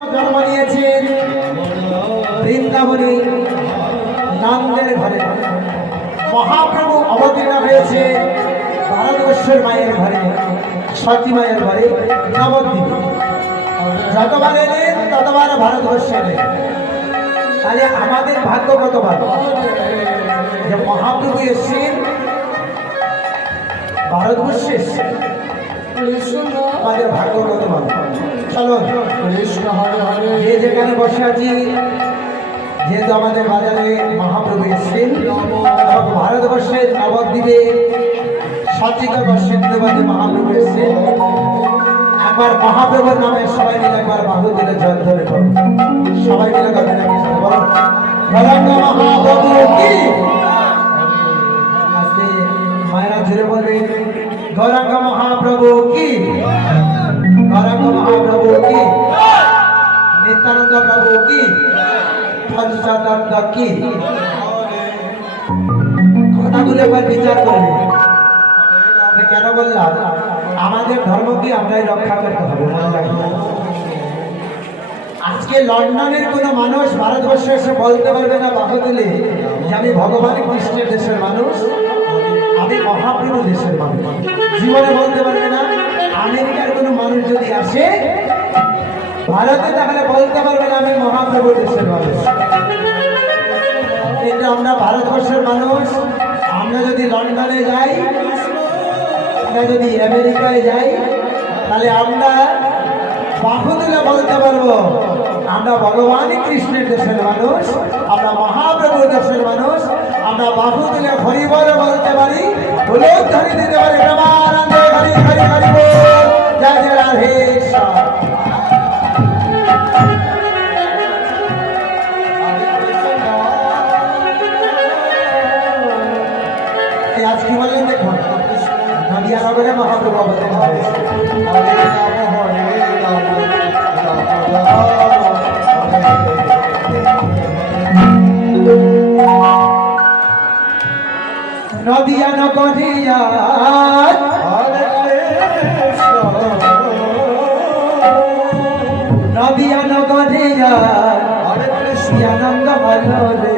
জন্ম নিয়েছেন বৃন্দাবনে নন্দের ঘরে। মহাপ্রভু অবতীর্ণ হয়েছে ভারতবর্ষের মায়ের ঘরে, সতী মায়ের ঘরে নবদ্বীপে। যতবার এলেন ততবার ভারতবর্ষে এলেন। তাহলে আমাদের ভাগ্য কত ভালো যে মহাপ্রভু এসছেন ভারতবর্ষে এসছেন। আমাদের ভাগ্য কত ভালো। চলো যে যেখানে বসে আছি, যেহেতু আমাদের বাজারে মহাপ্রভু এসছেন এবং ভারতবর্ষের নবদ্বীপে সচিকা সিন্ধুবাদে মহাপ্রভু এসছেন, একবার মহাপ্রভুর নামে সবাই মিলে একবার বাহু দিলে জল ধরে করুন। সবাই মিলে কথা বলুন, গৌরাঙ্গ মহাপ্রভু কি। আজকে মায়েরা ধরে বলবেন গৌরাঙ্গ মহাপ্রভু কি, গৌরাঙ্গ মহাপ্রভু কি, নিত্যানন্দ প্রভু কি, পঞ্চানন্দ কি। কথাগুলো একবার বিচার করবে। কেন বললাম? আমাদের ধর্ম কি আমরাই রক্ষা করতে হবে। আজকে লন্ডনের কোন মানুষ ভারতবর্ষে এসে বলতে পারবে না বাহু তুলে যে আমি ভগবান কৃষ্ণের দেশের মানুষ, আমি মহাপ্রভু দেশের মানুষ। জীবনে বলতে পারবে না। আমেরিকার কোন মানুষ যদি আসে ভারতে, তাহলে বলতে পারবে না আমি মহাপ্রভু দেশের মানুষ। কিন্তু আমরা ভারতবর্ষের মানুষ, আমরা যদি লন্ডনে যাই, আমরা যদি আমেরিকায় যাই, তাহলে আমরা বাহু তুলে বলতে পারবো আমরা ভগবান কৃষ্ণের দেশের মানুষ, আমরা মহাপ্রভু দেশের মানুষ। আমরা বাহু তুলে হরি বলে বলতে পারি, বলে ধরে দিতে পারি প্রেমানন্দে হরি হরি হরি বল, জয় জয় রাধে শ্যাম। আজ কি বললেন দেখুন, নদিয়া নগরে মহাপ্রভু অবতীর্ণ হয়েছে। নদিয়া নগরিয়া নদিয়া নগরিয়া আনন্দ বলরে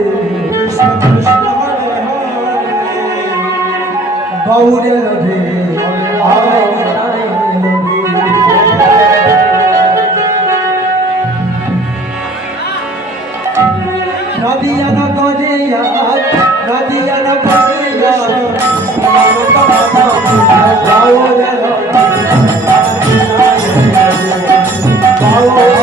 গৌরে রে নদিয়া নগরিয়া নদিয়া নগরিয়া গৌরে